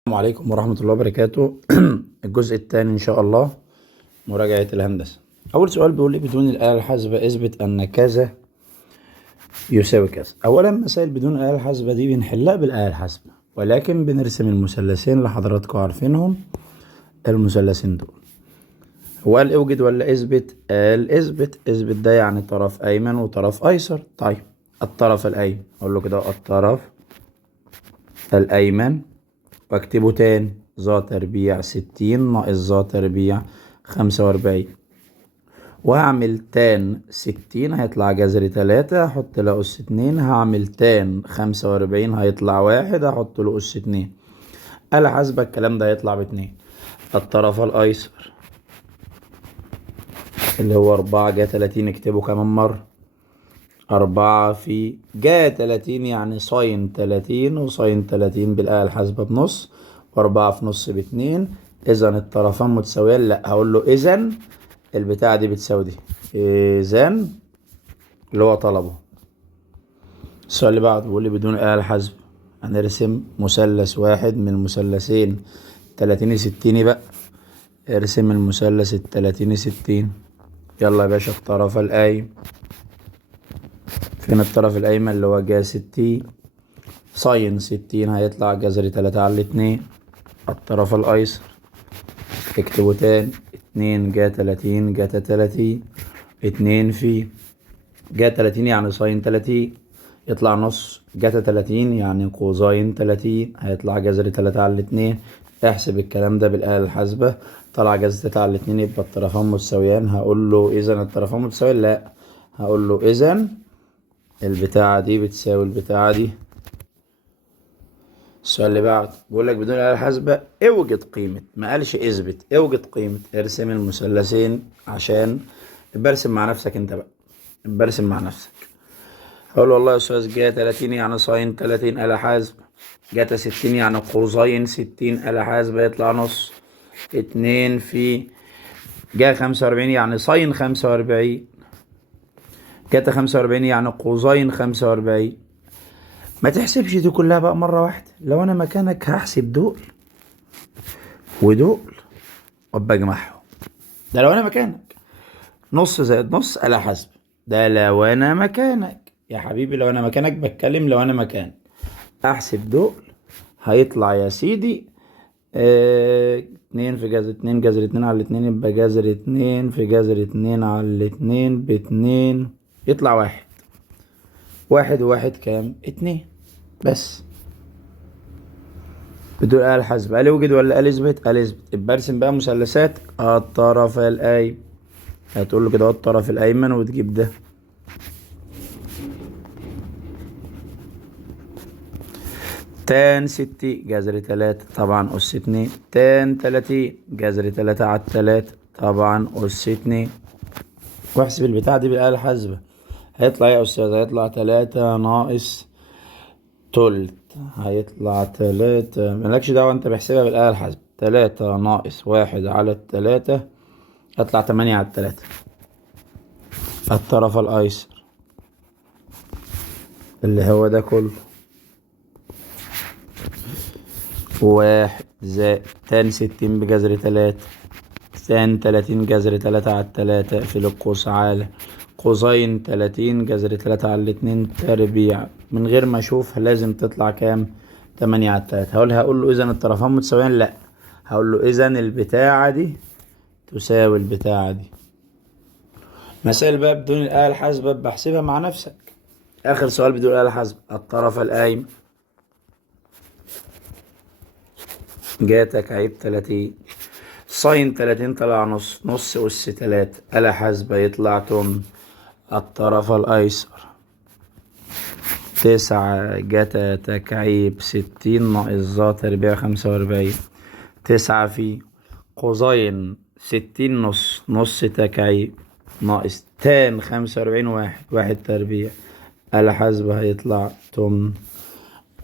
السلام عليكم ورحمة الله وبركاته. الجزء الثاني إن شاء الله مراجعة الهندسة. أول سؤال بيقول لي بدون الآلة الحاسبة اثبت أن كذا يساوي كذا. أولا مسائل بدون الآلة الحاسبة دي بنحلها بالآلة الحاسبة، ولكن بنرسم المثلثين اللي حضراتكم عارفينهم. المثلثين دول هو قال اوجد ولا اثبت؟ قال اثبت ده يعني طرف أيمن وطرف أيسر. طيب الطرف الأيمن أقول له كده الطرف الأيمن واكتبه تاني ظا تربيع 60 ناقص ظا تربيع 45، وهعمل تان 60 هيطلع جذر 3 هحط له أس 2، هعمل تان 45 هيطلع 1 هحط له أس 2. آلة حاسبة الكلام ده هيطلع ب2. الطرف الأيسر اللي هو 4 جا 30 اكتبه كمان مرة 4 في جا 30 يعني ساين 30، وساين 30 بالآلة الحاسبة بنص، وأربعة في نص ب2. إذا الطرفان متساويين؟ لأ، هقول له إذا البتاعة دي بتساوي دي. إذا اللي هو طلبه. السؤال اللي بعده بيقول لي بدون آلة الحاسبة هنرسم مثلث واحد من المثلثين 30 60 بقى. ارسم المثلث 30 60. يلا يا باشا الطرف الأيمن. فين الطرف الأيمن؟ اللي هو جا 60 ساين 60 هيطلع جذر 3 على 2. الطرف الأيسر اكتبه تاني 2 جا 30 جاتا 30، 2 في جا 30 يعني ساين 30 يطلع نص، جاتا 30 يعني كوزاين 30 هيطلع جذر 3 على 2. احسب الكلام ده بالآلة الحاسبة، طلع جذر 3 على 2 يبقى الطرفان متساويان. هقول له إذا الطرفان متساويين؟ لأ، هقول له إذا البتاعة دي بتساوي البتاعة دي. السؤال اللي بعد بيقول لك بدون آلة حاسبة اوجد قيمة، ما قالش اثبت، اوجد قيمة. ارسم المثلثين عشان برسم مع نفسك انت بقى، برسم مع نفسك. هقول والله يا استاذ جا 30 يعني ساين 30 آلة حاسبة، جاتا 60 يعني كوزاين 60 آلة حاسبة يطلع نص، 2 في جا 45 يعني ساين 45، جاتا 45 يعني كوزاين 45. ما تحسبش دي كلها بقى مرة واحدة، لو انا مكانك هحسب دول ودول وابقى اجمعهم. ده لو انا مكانك، نص زائد نص آلة حاسبة. ده لو انا مكانك يا حبيبي، لو انا مكانك بتكلم، لو انا مكانك احسب دول هيطلع يا سيدي 2 في جذر 2 جذر 2 على 2 يبقى جذر 2 في جذر 2 على 2 ب2 يطلع 1. 1 وواحد كام؟ 2 بس. بدون آلة حاسبة قال اوجد ولا قال اثبت؟ قال اثبت. يبقى ارسم بقى مثلثات الطرف الأيمن. هتقول له كده اهو الطرف الأيمن وتجيب ده. تان 60 جذر 3 طبعا أس 2، تان 30 جذر 3 على 3 طبعا أس 2. واحسب البتاعة دي بالآلة الحاسبة هيطلع ايه يا أستاذ؟ هيطلع 3 ناقص تلت، هيطلع 3. مالكش دعوة انت بحسبها بالآلة الحاسبة. 3 ناقص 1 على 3 هيطلع 8 على 3. الطرف الأيسر اللي هو ده كله 1 زائد تان 60 بجذر 3 تان 30 جذر 3 على 3 في القوس على كوزين 30 جذر 3 على 2 تربيع. من غير ما اشوف لازم تطلع كام؟ 8 على 3. هقول له اذا الطرفان متساويين؟ لا، هقول له اذا البتاعة دي تساوي البتاعة دي. مسائل بقى بدون الآلة الحاسبة بحسبها مع نفسك. اخر سؤال بدون الآلة الحاسبة الطرف الأيمن جاتك عيب 30 ساين 30 طلع نص، نص أس 3 آلة حاسبة يطلع تمن. الطرف الأيسر 9 جتا تكعيب 60 ناقص ظا تربيع 45، 9 في كوزين 60 نص، نص تكعيب ناقص تان 45 واحد تربيع آلة حاسبة هيطلع تمن،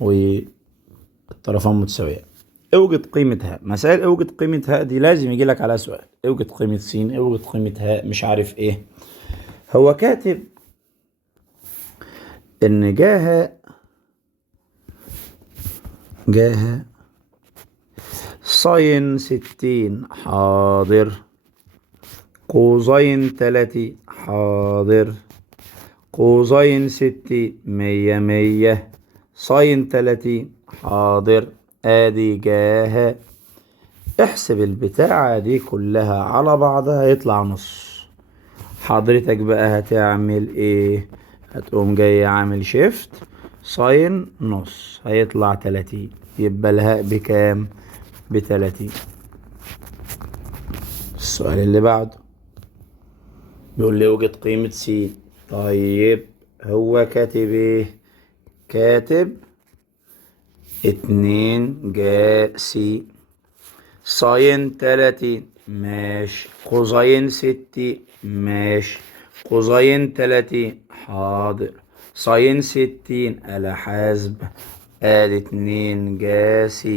والطرفان متساوية. اوجد قيمة هاء. مسائل اوجد قيمة هاء دي لازم يجيلك على سؤال. اوجد قيمة س، اوجد قيمة هاء، مش عارف ايه. هو كاتب ان جاها ساين 60 حاضر. قوسين 30 حاضر. قوسين 60 100. ساين 30 حاضر. ادي جاها. احسب البتاعة دي كلها على بعضها يطلع نص. حضرتك بقى هتعمل ايه؟ هتقوم جاي عامل شيفت ساين نص هيطلع 30. يبقى الهاء بكام؟ ب30. السؤال اللي بعده بيقول لي وجد قيمة س. طيب هو كاتب ايه؟ كاتب 2 جا س ساين 30 ماشي. قوسين 60 ماشي. قوسين 30 حاضر. ساين 60 على حاسب. ادي 2 جا س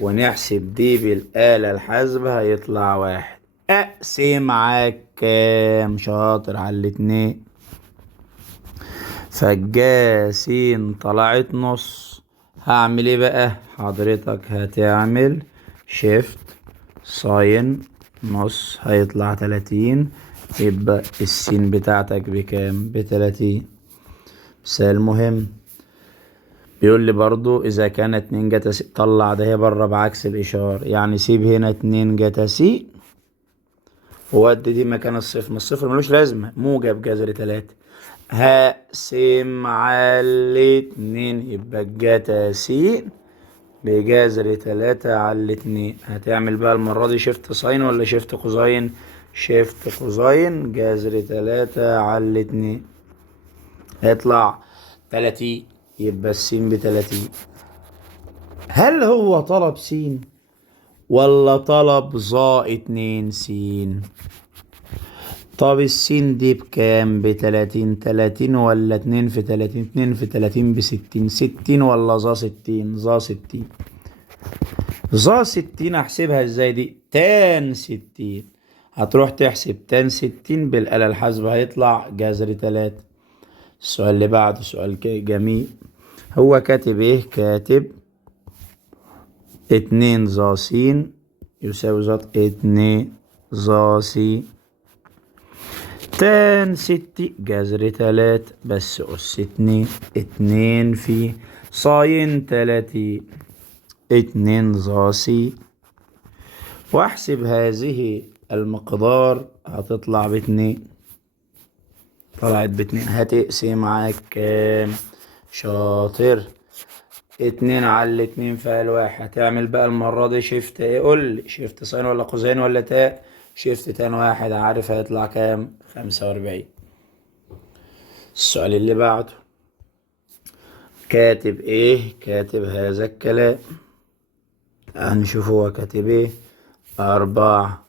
ونحسب دي بالآلة الحاسبة هيطلع 1. اقسم معاك كام؟ شاطر على الاتنين. فالجا س طلعت نص. هعمل ايه بقى؟ حضرتك هتعمل شيفت ساين نص هيطلع 30. يبقى السين بتاعتك بكام؟ ب30. مثال مهم بيقول لي برضو اذا كان 2 جتا س طلع ده بره بعكس الاشارة. يعني سيب هنا 2 جتا س وودي دي مكان الصفر. ما الصفر ملوش لازمة. موجب جذر 3 هقسم على 2. يبقى جتا س بجذر 3 على 2. هتعمل بقى المرة دي شيفت ساين ولا شيفت قوسين؟ شيفت قوسين. جذر 3 على 2 هيطلع 30. يبقى السين ب30. هل هو طلب س ولا طلب ظا 2 س؟ طب السين دي بكام؟ ب30. 30 ولا 2 في 30؟ 2 في 30 ب60. 60 ولا ظا 60؟ ظا 60. ظا 60 احسبها ازاي دي؟ تان 60. هتروح تحسب تان 60 بالآلة الحاسبة هيطلع جذر 3. السؤال اللي بعده سؤال جميل. هو كاتب ايه؟ كاتب 2 ظا س يساوي ظا 2 ظا س تان 6 جذر 3 بس أس 2. 2 في ساين 30 2 ظا س. واحسب هذه المقدار هتطلع ب2. طلعت ب2. هتقسم معاك كام؟ شاطر. 2 على 2 فيها 1. هتعمل بقى المرة دي شيفت ايه؟ قول لي شيفت ساين ولا قوسين ولا تاء؟ شيفت تان 1. عارف هيطلع كام؟ 45. السؤال اللي بعده كاتب ايه؟ كاتب هذا الكلام. هنشوف هو كاتب ايه. 4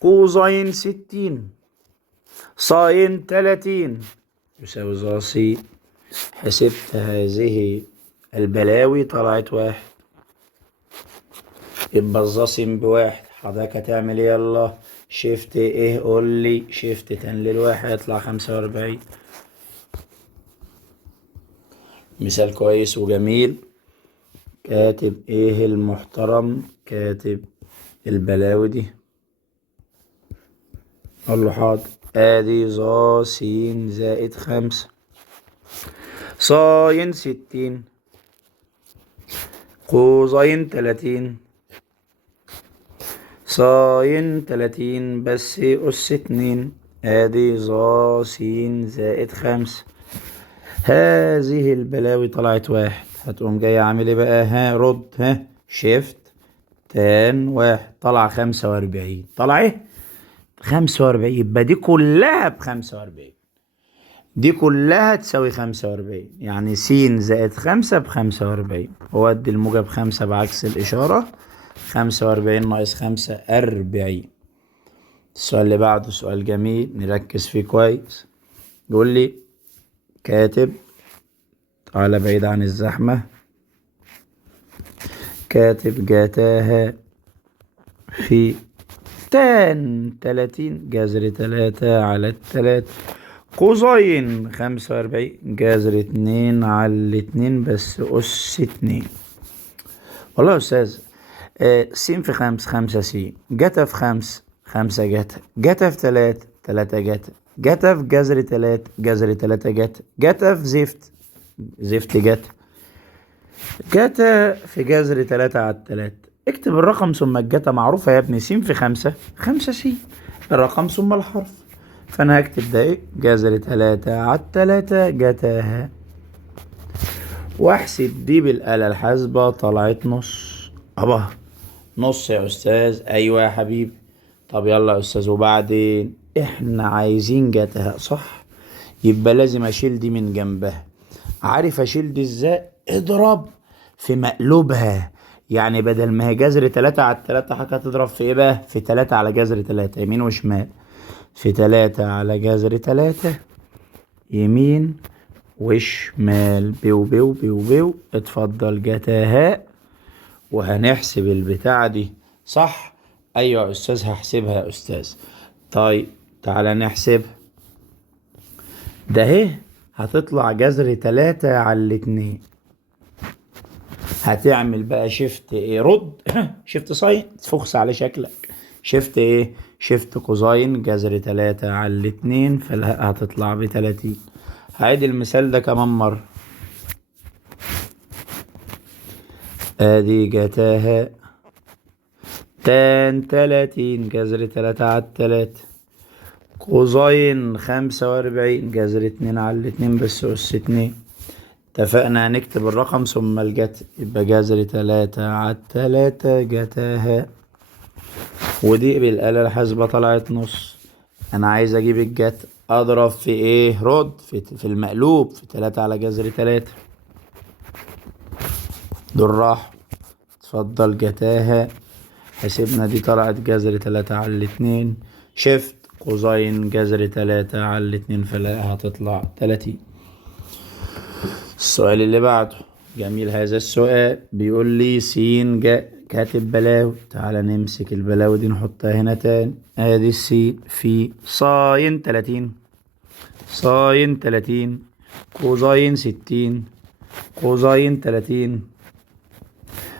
قوسين 60 ساين 30 يساوي ظا س. حسبت هذه البلاوي طلعت 1. يبقى الظا س ب1. حضرتك هتعمل ايه؟ يلا شيفت ايه؟ قول لي شيفت تان لل1 يطلع 45. مثال كويس وجميل. كاتب ايه المحترم؟ كاتب البلاوي دي. اقول له حاضر. ادي ظا س زائد 5 ساين 60 قوسين 30 ساين 30 بس أس 2. ادي ظا س زائد 5. هذه البلاوي طلعت 1. هتقوم جاي عامل ايه بقى؟ ها رد. ها شيفت تان 1 طلع 45. طلع ايه؟ 45. يبقى دي كلها ب45. دي كلها تساوي 45. يعني س زائد 5 ب45. وادي الموجب 5 بعكس الإشارة. 45 ناقص 5 40. السؤال اللي بعده سؤال جميل نركز فيه كويس. يقول لي كاتب تعالى بعيد عن الزحمة. كاتب جاتاها في تان 30 جذر 3 على 3 قوسين 45 جذر 2 على 2 بس أس 2. والله يا أستاذ س في 5 5 س. جتا في 5 5 جتا. جتا في 3 3 جتا. جتا في جذر 3 جذر 3 جتا. جتا في زفت جتا. جتا في جذر 3 على 3. اكتب الرقم ثم الجتا، معروفة يا ابني. س في 5 5 س، الرقم ثم الحرف. فانا هكتب ده ايه؟ جذر 3 على 3 جتاها. واحسب دي بالآلة الحاسبة، طلعت نص. ابا نص يا استاذ؟ ايوه يا حبيبي. طب يلا يا استاذ، وبعدين احنا عايزين جتاها صح، يبقى لازم اشيل دي من جنبها. عارف اشيل دي ازاي؟ اضرب في مقلوبها. يعني بدل ما هي جذر 3 على 3 حاجة، تضرب في ايه بقى؟ في 3 على جذر 3 يمين وشمال. في 3 على جذر 3 يمين وشمال. بيو بيو بيو بيو. اتفضل جتاها. وهنحسب البتاعة دي صح؟ ايوه يا استاذ هحسبها يا استاذ. طيب تعالى نحسبها. ده اهي هتطلع جذر 3 على 2. هتعمل بقى شيفت ايه؟ رد شيفت ساين تفخس على شكلك. شيفت ايه؟ شيفت كوزاين جذر 3 على 2، فهتطلع ب30. هعيد المثال ده كمان مرة. ادي جتاها تان 30 جذر 3 على 3. كوزاين 45 جذر 2 على 2 بس أس 2. اتفقنا هنكتب الرقم ثم الجت، يبقى جذر 3 على 3 جتاها. ودي بالآلة الحاسبة طلعت نص. أنا عايز أجيب الجت، أضرب في إيه؟ رد في المقلوب، في 3 على جذر 3. دول راحوا. اتفضل جتاها. حسبنا دي طلعت جذر 3 على 2. شيفت كوزاين جذر 3 على 2، فلا هتطلع 30. السؤال اللي بعده جميل. هذا السؤال بيقول لي س كاتب بلاوي. تعالى نمسك البلاوي دي نحطها هنا تاني. ادي س في ساين 30 ساين 30 كوزاين 60 كوزاين 30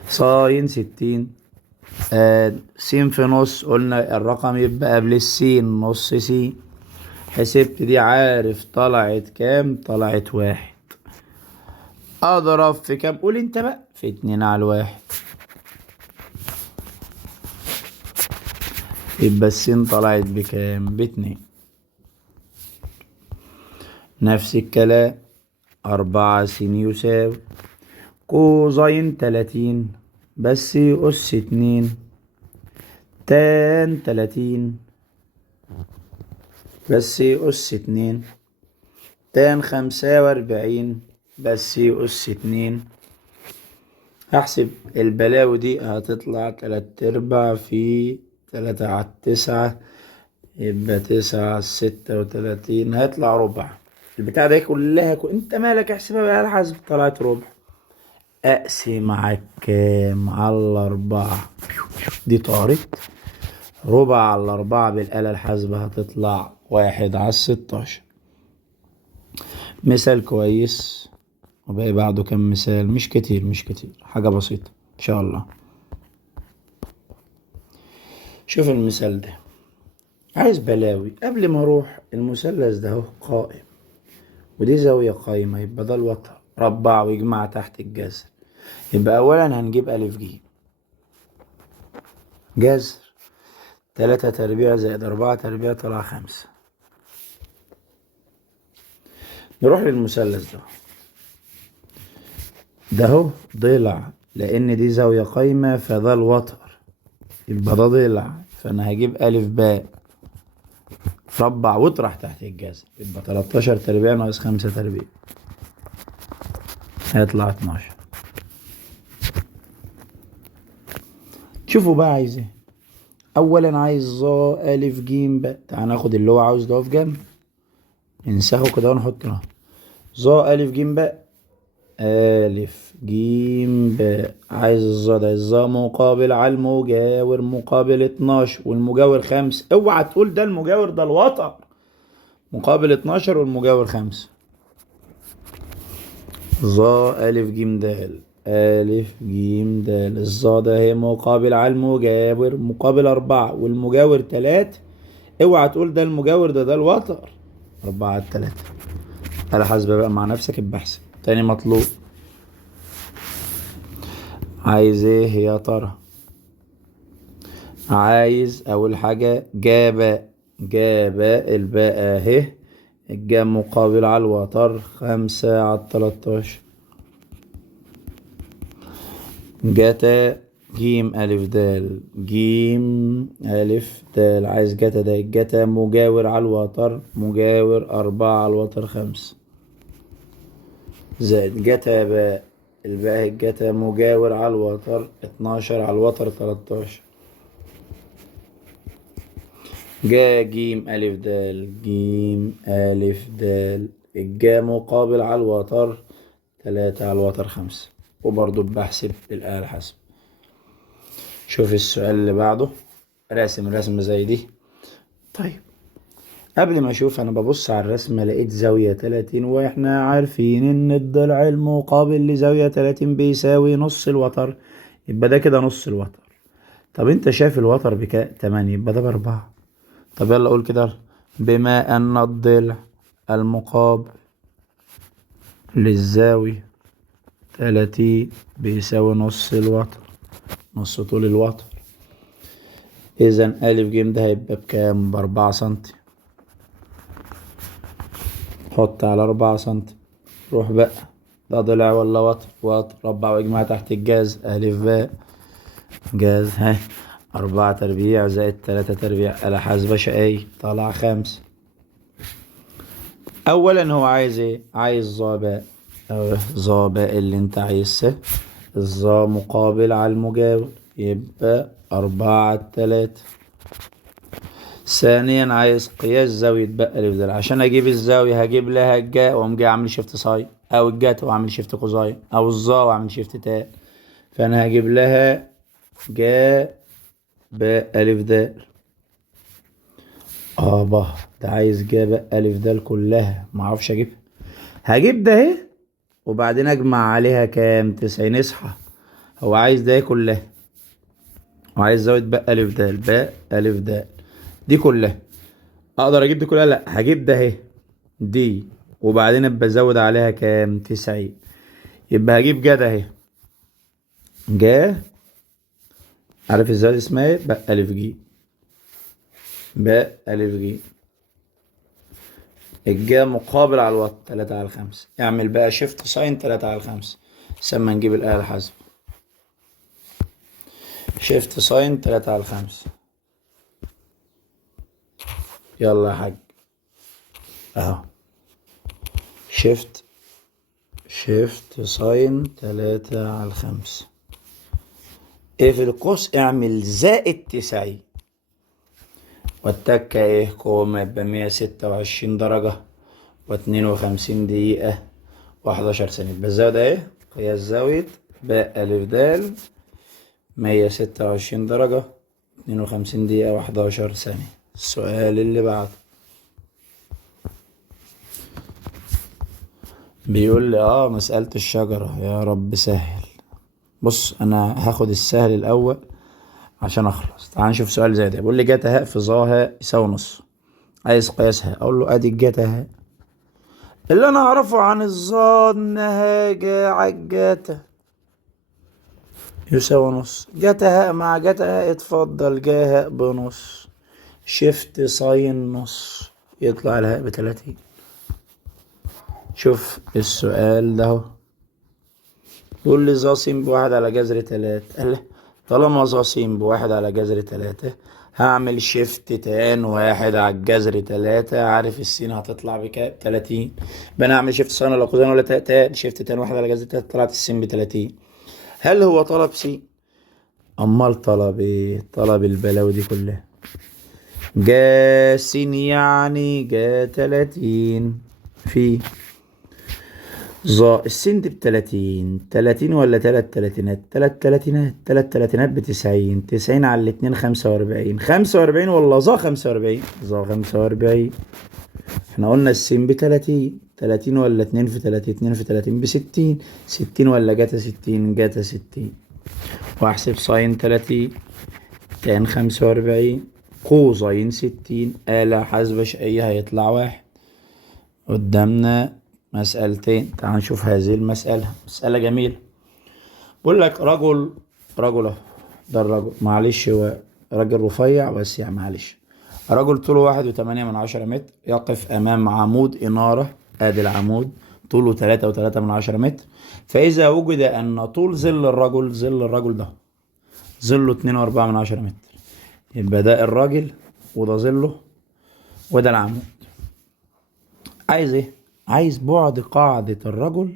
ساين 60. س في نص، قلنا الرقم يبقى قبل السين نص س. حسبت دي، عارف طلعت كام؟ طلعت 1. اضرب في كام؟ قول انت بقى. في 2 على 1. يبقى السين طلعت بكام؟ ب2. نفس الكلام. 4 س يساوي كوزاين 30 بس أس 2 تان 30 بس أس 2 تان 45 بس أس 2. هحسب البلاوي دي، هتطلع 3/4 في 3 على 9، يبقى 9 على 36، هيطلع ربع. البتاع ده كلها انت مالك؟ احسبها بقى على حسب. طلعت ربع. اقسم على كام؟ على 4. دي طارت. ربع على 4 بالآلة الحاسبة هتطلع 1 على 16. مثال كويس. وباقي بعده كم مثال، مش كتير مش كتير، حاجة بسيطة ان شاء الله. شوف المثال ده. عايز بلاوي. قبل ما اروح، المثلث ده اهو قائم، ودي زاوية قايمة، يبقى ده الوتر. ربع ويجمع تحت الجذر. يبقى اولا هنجيب الف ج. جذر 3 زائد 4 طلع 5. نروح للمثلث ده. ده اهو ضلع، لان دي زاوية قايمة فده الوتر، يبقى ده ضلع. فانا هجيب الف باء ربع واطرح تحت الجذر، يبقى 13 ناقص 5 هيطلع 12. شوفوا بقى عايز ايه. اولا عايز ظا الف ج باء. تعال ناخد اللي هو عاوز ده في جنب، ننسخه كده ونحط له ظا الف ج باء. الف ج باء. عايز الظا ده، الظا مقابل على المجاور مقابل 12 والمجاور 5. اوعى تقول ده المجاور، ده الوتر. مقابل 12 والمجاور 5. ظا الف ج د ألف جيم دال. الظا ده هي مقابل على المجاور، مقابل 4 والمجاور 3. اوعى تقول ده المجاور ده الوتر. 4 على 3. على حسب بقى مع نفسك البحث. تاني مطلوب عايز ايه يا ترى؟ عايز اول حاجة جاب الباء اهي، الجاب مقابل على الوتر 5 على 13. جتا جيم ألف دال، جيم ألف دال. عايز جتا ده، جتا مجاور على الوتر، مجاور 4 على الوتر 5 زائد جتا باء، الباء جتا مجاور على الوتر 12 على الوتر 13. جا جيم ألف دال، جيم ألف دال. الجا مقابل على الوتر 3 على الوتر 5. وبرضو بحسب بالآلة الحاسبة. شوف السؤال اللي بعده، رسمة زي دي. طيب قبل ما اشوف انا ببص على الرسمة لقيت زاوية 30، واحنا عارفين ان الضلع المقابل لزاوية 30 بيساوي نص الوتر، يبقى ده كده نص الوتر. طب انت شايف الوتر بكام؟ 8، يبقى ده ب4. طب يلا قول كده، بما ان الضلع المقابل للزاوية 30 بيساوي نص الوتر، نص طول الوتر. اذا ألف جيم ده هيبقى بكام؟ ب4 سنتي. حط على 4 سنتي. روح بقى، ده ضلع ولا وتر؟ وتر. ربع واجمع تحت الجاز، ألف باء جاز. 4 تربيع زائد 3 تربيع، آلة حاسبة شقية، طلع 5. أولا هو عايز ايه؟ عايز ظا باء. ظا باء اللي انت عايزها، الظا مقابل على المجاور، يبقى 4 على 3. ثانيا عايز قياس زاوية باء ألف دال. عشان أجيب الزاوية هجيب لها الجاء وأقوم جاي عامل شيفت ساين، أو الجات وأعمل شيفت كوزاين، أو الظا وأعمل شيفت تاء. فأنا هجيب لها جاء باء ألف دال. ده عايز جاء باء ألف دال كلها، معرفش أجيبها. هجيب ده اهي وبعدين أجمع عليها كام؟ 90. اصحى، هو عايز ده كلها وعايز زاوية باء ألف دال، باء ألف دال دي كلها. اقدر اجيب دي كلها؟ لا، هجيب ده اهي دي وبعدين ابقى ازود عليها كام؟ 90. يبقى هجيب جا ده اهي، جا عارف ازاي اسمها ايه؟ باء الف جي، باء الف جي. الجا مقابل على الوات 3 على 5. اعمل بقى شيفت ساين 3 على 5. سما نجيب الآلة الحاسبة. شيفت ساين 3 على 5. يلا يا حاج اهو، شيفت ساين 3 على 5. ايه في القوس؟ اعمل زائد 90. والتكة ايه؟ قوم يبقى 126 درجة و52 دقيقة و11 ثانية. يبقى الزاوية ايه؟ قياس زاوية باء ألف دال 126 درجة 52 دقيقة و11 ثانية. السؤال اللي بعده بيقول لي مسألة الشجرة. يا رب سهل. بص انا هاخد السهل الاول عشان اخلص. تعال نشوف سؤال زي ده. بيقول لي جتا هاء في ظاها يساوي نص، عايز قياسها. اقول له ادي الجتا هاء، اللي انا اعرفه عن الظا انها جا عالجتا يساوي نص. جتا هاء مع جتا هاء اتفضل، جا هاء بنص، شيفت ساين نص، يطلع الهاء ب30. شوف السؤال ده اهو، يقول لي ظا س بواحد على جذر 3. قال طالما ظا س بواحد على جذر 3 هعمل شيفت تان 1 على الجذر 3. عارف السين هتطلع بكام؟ 30. يبقى انا اعمل شيفت ساين ولا كوزين ولا تان؟ شيفت تان 1 على جذر 3 طلعت السين ب30. هل هو طلب س؟ امال طلب ايه؟ طلب البلاوي دي كلها. جا س يعني جا 30 في ظا السين دي ب30. 30 ولا 3 تلاتينات؟ 3 تلاتينات. 3 تلاتينات ب90. 90 على الاتنين 45. 45 ولا ظا 45؟ ظا 45. احنا قلنا السين ب30، 30 ولا 2 في 30، 2 في 30 ب60، 60 ولا جاتا 60، جاتا 60. واحسب ساين 30 تان 45 كوزين 60. آلة حاسبة شقية هيطلع 1. قدامنا مسألتين، تعال نشوف هذه المسألة. مسألة جميلة. بقول لك رجل اهو، ده الرجل، معلش هو راجل رفيع بس يعني معلش. رجل طوله 1.8 متر يقف أمام عمود إنارة. آدي العمود طوله 3.3 متر. فإذا وجد أن طول ظل الرجل ده ظله 2.4 متر، يبقى ده الراجل وده ظله وده العمود. عايز ايه؟ عايز بعد قاعدة الرجل،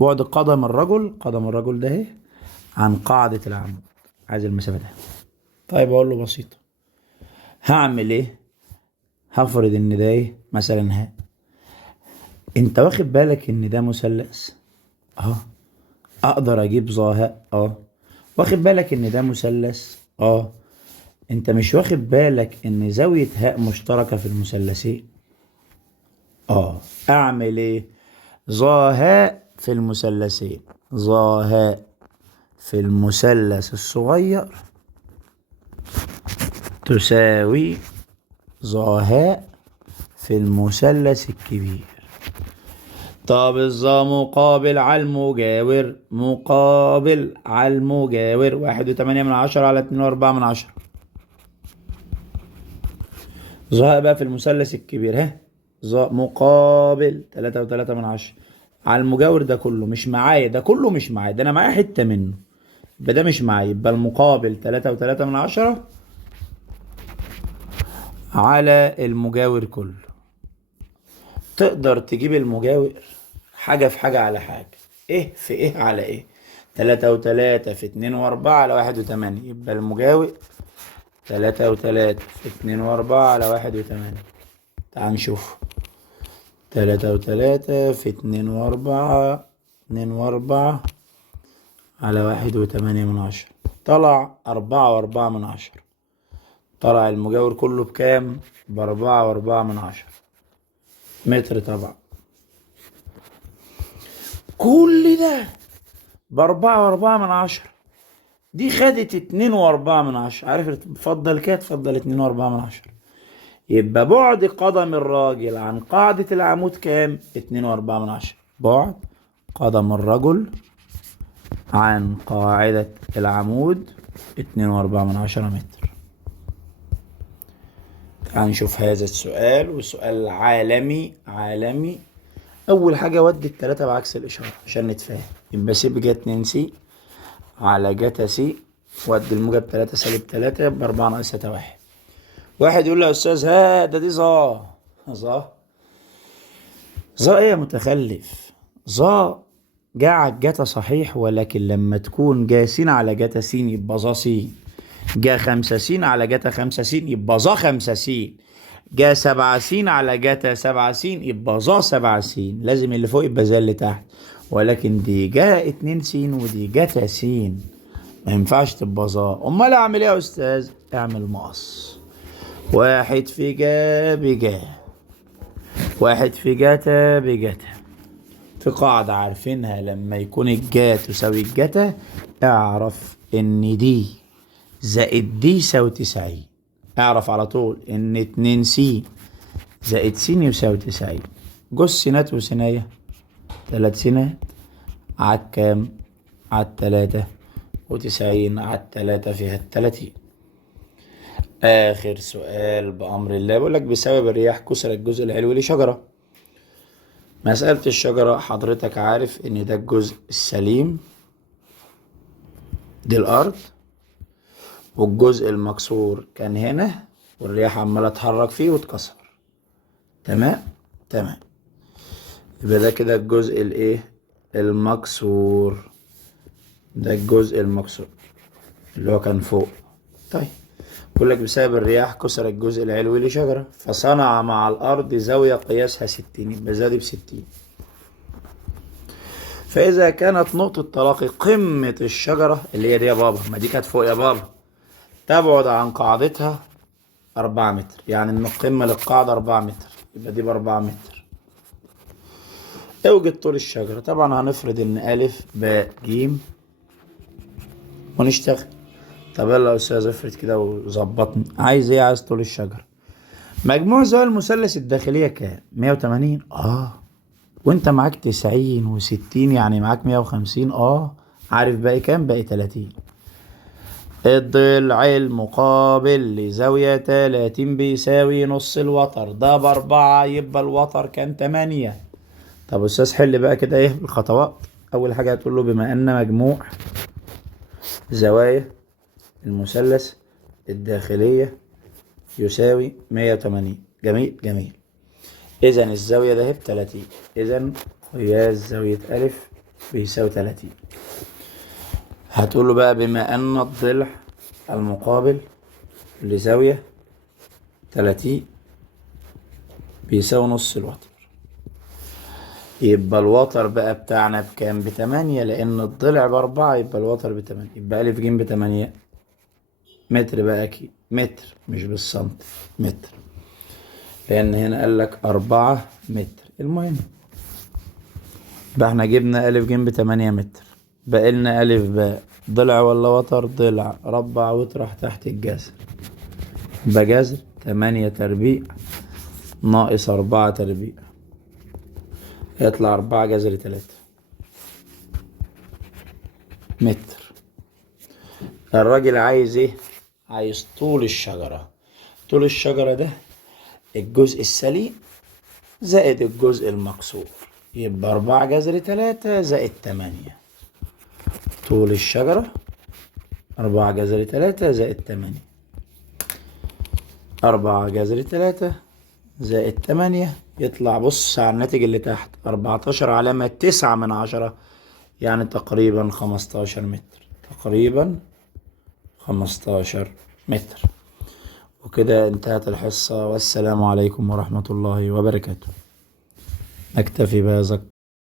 بعد قدم الرجل ده ايه عن قاعدة العمود. عايز المسافة ده. طيب اقول له بسيطة، هعمل ايه؟ هفرض ان ده ايه مثلا انت واخد بالك ان ده مثلث اه، اقدر اجيب ظاهر واخد بالك ان ده مثلث انت مش واخد بالك ان زاوية هاء مشتركة في المثلثين اعمل ايه؟ ظاهاء في المثلثين، ظاهاء في المثلث الصغير تساوي ظاهاء في المثلث الكبير. طب الظا مقابل على المجاور، مقابل على المجاور 1.8 على 2.4. ظاهر بقى في المثلث الكبير مقابل 3.3 على المجاور. ده كله مش معايا، ده كله مش معايا، ده انا معايا حتة منه، يبقى ده مش معايا. يبقى المقابل 3.3 على المجاور كله. تقدر تجيب المجاور حاجة في حاجة على حاجة، ايه في ايه على ايه. 3 في 2 و4 على 1 و8، يبقى المجاور 3 في 2 و4 على 1 و8. تعال نشوف. 3 في 2 و4، 2 و4 على 1.8. طلع 4.4. طلع المجاور كله بكام؟ ب4.4 متر. طبعا كل ده ب4.4. دي خدت 2.4. عارف تفضل كده؟ تفضل 2.4. يبقى بعد قدم الراجل عن قاعدة العمود كام؟ 2.4. بعد قدم الرجل عن قاعدة العمود 2.4 متر. تعال نشوف هذا السؤال، وسؤال عالمي. أول حاجة ودي التلاتة بعكس الإشارة عشان نتفاهم. يبقى س بجا 2 س على جتا س، ودي الموجب 3 سالب 3 ب4 ناقص 1. واحد يقول له يا أستاذ دي ظا ايه يا متخلف؟ ظا جا على الجتا صحيح، ولكن لما تكون جا س على جتا س يبقى ظا س. جا 5 س على جتا 5 س يبقى ظا 5 س. جا 7 س على جتا 7 س يبقى ظا 7 س. لازم اللي فوق يبقى زي اللي تحت، ولكن دي جا 2 س ودي جتا س، ما ينفعش تبقى ظا. امال اعمل ايه يا استاذ؟ اعمل مقص. 1 في جا بجا، 1 في جتا بجتا. في قاعدة عارفينها، لما يكون الجا تساوي الجتا اعرف ان دي زائد دي يساوي 90. اعرف على طول ان 2 س زائد س يساوي 90. جوز سينات وسينية 3 سينات على كام؟ على 3 و90 على 3 فيها 30. آخر سؤال بأمر الله. بيقول لك بسبب الرياح كسر الجزء العلوي لشجرة. مسألة الشجرة حضرتك عارف إن ده الجزء السليم، دي الأرض، والجزء المكسور كان هنا والرياح عمالة تحرك فيه واتكسر. تمام. يبقى ده كده الجزء الإيه؟ المكسور. ده الجزء المكسور اللي هو كان فوق. طيب بيقول لك بسبب الرياح كسر الجزء العلوي لشجرة فصنع مع الأرض زاوية قياسها 60، يبقى زادي ب60. فإذا كانت نقطة تلاقي قمة الشجرة اللي هي دي يا بابا، ما دي كانت فوق يا بابا، تبعد عن قاعدتها 4 متر، يعني من القمة للقاعدة 4 متر. يبقى دي ب4 متر. اوجد طول الشجرة. طبعا هنفرض ان ألف باء جيم ونشتغل. طب يلا يا أستاذ افرض كده وظبطني. عايز ايه؟ عايز طول الشجرة. مجموع زوايا المثلث الداخلية كام؟ 180. وانت معاك 90 و60 يعني معاك 150. عارف باقي كام؟ باقي 30. الضلع المقابل لزاوية 30 بيساوي نص الوتر. ده ب4 يبقى الوتر كان 8. طب أستاذ حل بقى كده ايه الخطوات. أول حاجة هتقول له بما أن مجموع زوايا المثلث الداخلية يساوي 180. جميل جميل. إذا الزاوية ده ب30. إذا قياس زاوية ألف بيساوي 30. هتقول له بقى بما أن الضلع المقابل لزاوية 30 بيساوي نص الوتر. يبقى الوتر بقى بتاعنا بكام؟ ب8 لأن الضلع ب4 يبقى الوتر ب8. يبقى ألف جيم ب8 متر بقى أكيد. متر مش بالسنتي، متر. لأن هنا قال لك 4 متر. المهم يبقى احنا جبنا ألف جيم ب8 متر. بقى لنا ألف باء ضلع ولا وتر؟ ضلع. ربع واطرح تحت الجذر. يبقى جذر 8 تربيع ناقص 4 تربيع يطلع 4 جذر 3 متر. الراجل عايز ايه؟ عايز طول الشجرة. طول الشجرة ده الجزء السليم زائد الجزء المكسور. يبقى 4 جذر 3 زائد 8. طول الشجرة 4 جذر 3 زائد 8. 4 جذر 3 زائد 8 يطلع. بص على الناتج اللي تحت. 14 علامة 9 يعني تقريبا 15 متر. تقريبا 15 متر. وكده انتهت الحصة، والسلام عليكم ورحمة الله وبركاته. نكتفي بهذا.